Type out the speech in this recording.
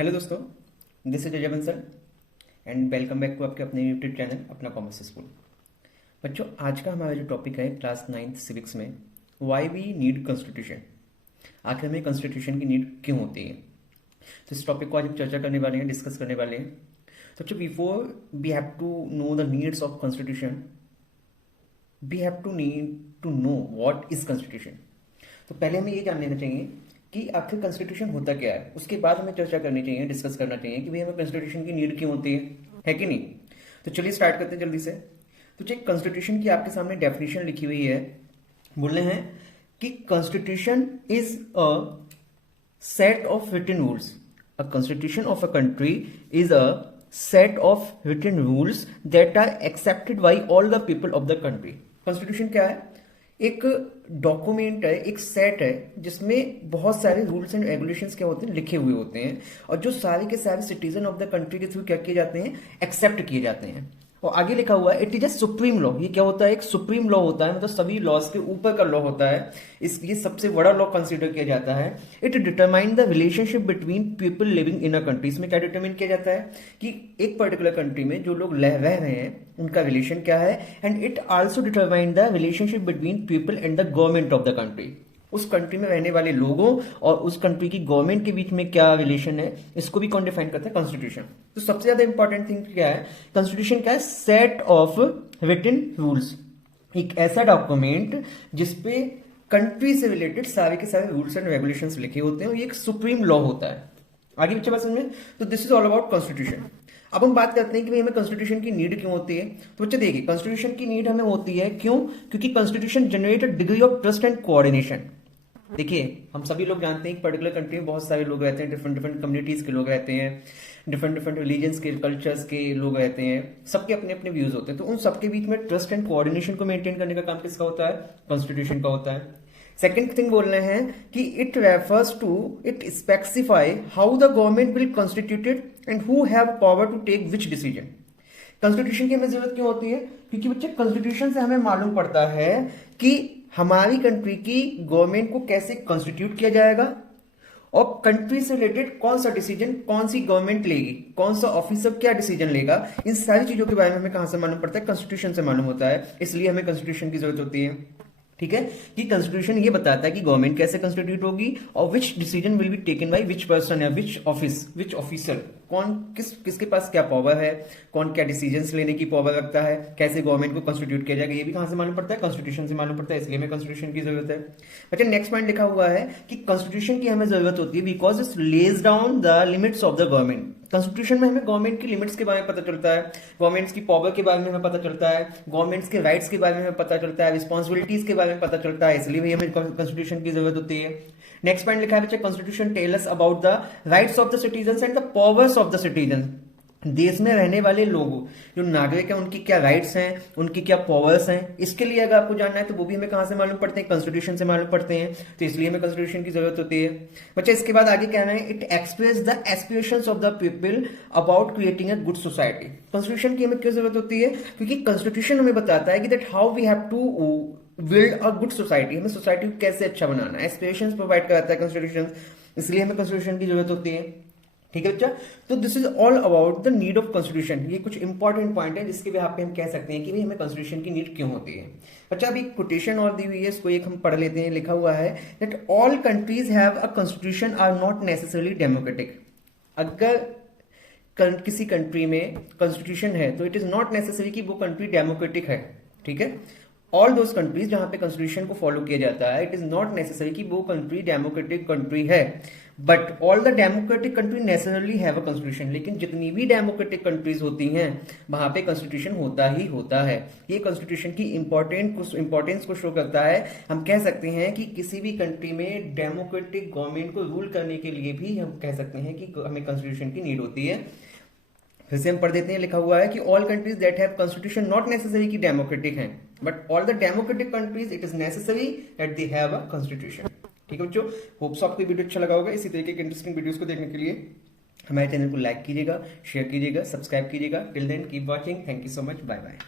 Hello दोस्तों, this is Ajay Bansal and welcome back to आपके अपने यूट्यूब चैनल अपना कॉमर्स स्कूल। बच्चों, आज का हमारा जो टॉपिक है क्लास 9th सिविक्स में, वाई वी नीड कॉन्स्टिट्यूशन। आखिर हमें कॉन्स्टिट्यूशन की नीड क्यों होती है, तो इस टॉपिक को आज हम चर्चा करने वाले हैं, डिस्कस करने वाले हैं। तो बच्चों, before we have to know the needs of constitution, we have to need to know what is constitution. तो पहले हमें ये जान लेना चाहिए कि आखिर कॉन्स्टिट्यूशन होता क्या है। उसके बाद हमें चर्चा करनी चाहिए, डिस्कस करना चाहिए कि भाई हमें कॉन्स्टिट्यूशन की नीड क्यों होती है कि नहीं। तो चलिए स्टार्ट करते हैं जल्दी से। तो चेक, कॉन्स्टिट्यूशन की आपके सामने डेफिनेशन लिखी हुई है। बोल रहे हैं कि constitution is a set of written rules. A constitution of a country is a set of written rules that are accepted by all the people of the country. Constitution क्या है? एक डॉक्यूमेंट है, एक सेट है जिसमें बहुत सारे rules and regulations क्या होते हैं, लिखे हुए होते हैं, और जो सारे के सारे सिटीजन ऑफ द कंट्री के थ्रू क्या किए जाते हैं, एक्सेप्ट किए जाते हैं। और आगे लिखा हुआ है it is a supreme law. ये क्या होता है? एक सुप्रीम लॉ होता है, मतलब सभी लॉज के ऊपर का लॉ होता है। ये सबसे बड़ा लॉ कंसीडर किया जाता है। It determine the relationship between people living in a country. इसमें क्या डिटरमाइन किया जाता है कि एक पर्टिकुलर कंट्री में जो लोग रह रहे हैं उनका रिलेशन क्या है। And it also determine the relationship between people and the government of the country. उस कंट्री में रहने वाले लोगों और उस कंट्री की गवर्नमेंट के बीच में क्या रिलेशन है, इसको भी कौन डिफाइन करता है? कॉन्स्टिट्यूशन। तो सबसे ज्यादा इंपॉर्टेंट थिंग क्या है? कॉन्स्टिट्यूशन क्या है? Set of written rules. एक ऐसा डॉक्यूमेंट जिसपे कंट्री से रिलेटेड सारे के सारे रूल्स एंड रेगुलेशंस लिखे होते हैं, और ये एक सुप्रीम लॉ होता है। आगे पीछे बात समझ में? तो this is all about constitution. अब हम बात करते हैं कि भाई हमें कॉन्स्टिट्यूशन की नीड क्यों होती है। तो बच्चे देखिए, कॉन्स्टिट्यूशन की नीड हमें होती है क्यों? क्योंकि constitution generate a degree of trust and coordination. देखिए, हम सभी लोग जानते हैं कि पर्टिकुलर कंट्री में बहुत सारे लोग रहते हैं, डिफरेंट डिफरेंट कम्युनिटीज के लोग रहते हैं, डिफरेंट डिफरेंट रिलीजन्स के, कल्चर्स के लोग रहते हैं, सबके अपने अपने व्यूज होते हैं। तो उन सबके बीच में ट्रस्ट एंड कोऑर्डिनेशन को मेंटेन करने का काम किसका होता है? कॉन्स्टिट्यूशन का होता है। सेकेंड थिंग बोल रहे हैं कि it refers to, it specify how the government will constituted and who have power to take which decision. Constitution की हमें जरूरत क्यों होती है? क्योंकि बच्चे कॉन्स्टिट्यूशन से हमें मालूम पड़ता है कि हमारी कंट्री की गवर्नमेंट को कैसे कॉन्स्टिट्यूट किया जाएगा, और कंट्री से रिलेटेड कौन सा डिसीजन कौन सी गवर्नमेंट लेगी, कौन सा ऑफिसर क्या डिसीजन लेगा। इन सारी चीजों के बारे में हमें कहां से मालूम पड़ता है? कॉन्स्टिट्यूशन से मालूम होता है। इसलिए हमें कॉन्स्टिट्यूशन की जरूरत होती है। ठीक है, कि कॉन्स्टिट्यूशन ये बताता है कि गवर्नमेंट कैसे कॉन्स्टिट्यूट होगी और which decision will be taken by which person या विच ऑफिस, विच ऑफिसर, कौन किसके पास क्या पावर है, कौन क्या डिसीजंस लेने की पावर रखता है, कैसे गवर्नमेंट को कॉन्स्टिट्यूट किया जाएगा। ये भी कहां से मालूम पड़ता है? कॉन्स्टिट्यूशन से मालूम पड़ता है। इसलिए हमें कॉन्स्टिट्यूशन की जरूरत है। अच्छा, नेक्स्ट पॉइंट लिखा हुआ है कि कॉन्स्टिट्यूशन की हमें जरूरत होती है because it lays down the limits of the government. Constitution में हमें गवर्नमेंट की लिमिट्स के बारे में पता चलता है, गवर्नमेंट्स की पावर के बारे में हमें पता चलता है, गवर्नमेंट्स के राइट्स के बारे में हमें पता चलता है, रिस्पॉन्सिबिलिटीज के बारे में पता चलता है। इसलिए भी हमें कॉन्स्टिट्यूशन की जरूरत होती है। नेक्स्ट पॉइंट लिखा है बच्चे, constitution tell us about the rights of the citizen and the powers of the citizen. देश में रहने वाले लोगों, जो नागरिक हैं, उनकी क्या राइट्स हैं, उनकी क्या पावर्स हैं। इसके लिए अगर आपको जानना है तो वो भी हमें कहां से मालूम पड़ते हैं? कॉन्स्टिट्यूशन से मालूम पड़ते हैं। तो इसलिए हमें कॉन्स्टिट्यूशन की जरूरत होती है। बच्चा, इसके बाद आगे कहना है it express the aspirations of the people about creating a good society. Constitution की हमें क्यों जरूरत होती है? क्योंकि कॉन्स्टिट्यूशन हमें बताता है कि that how we have to build a good society. हमें सोसाइटी को कैसे अच्छा बनाना है, एस्पिरेशंस प्रोवाइड कराता है कॉन्स्टिट्यूशन। इसलिए हमें कॉन्स्टिट्यूशन की जरूरत होती है। ठीक है बच्चा, तो this is all about the need of constitution. ये कुछ इंपॉर्टेंट पॉइंट है जिसके बेसिस पे हम कह सकते हैं कि भाई हमें कॉन्स्टिट्यूशन की नीड क्यों होती है। बच्चा, अभी कोटेशन और दी हुई है, इसको एक हम पढ़ लेते हैं। लिखा हुआ है that all countries have a constitution are not necessarily democratic. अगर किसी कंट्री में कॉन्स्टिट्यूशन है तो इट इज नॉट नेसेसरी कि वो कंट्री डेमोक्रेटिक है। ठीक है, ऑल दोज कंट्रीज जहां पे कॉन्स्टिट्यूशन को फॉलो किया जाता है, इट इज नॉट नेसेसरी कि वो कंट्री डेमोक्रेटिक कंट्री है, but all the democratic country necessarily have a constitution. लेकिन जितनी भी डेमोक्रेटिक कंट्रीज होती हैं वहां पे कॉन्स्टिट्यूशन होता ही होता है। ये कॉन्स्टिट्यूशन की इंपॉर्टेंस को शो करता है। हम कह सकते हैं कि किसी भी कंट्री में डेमोक्रेटिक गवर्नमेंट को रूल करने के लिए भी हम कह सकते हैं कि हमें कॉन्स्टिट्यूशन की नीड होती है। फिर से हम पढ़ देते हैं। लिखा हुआ है कि all countries that have constitution not necessary कि डेमोक्रेटिक हैं, but all the democratic countries it is necessary that they have a constitution. ठीक है बच्चों, होप्स आपको वीडियो अच्छा लगा होगा। इसी तरीके के इंटरेस्टिंग वीडियोस को देखने के लिए हमारे चैनल को लाइक कीजिएगा, शेयर कीजिएगा, सब्सक्राइब कीजिएगा। Till then keep watching. Thank you so much. Bye bye.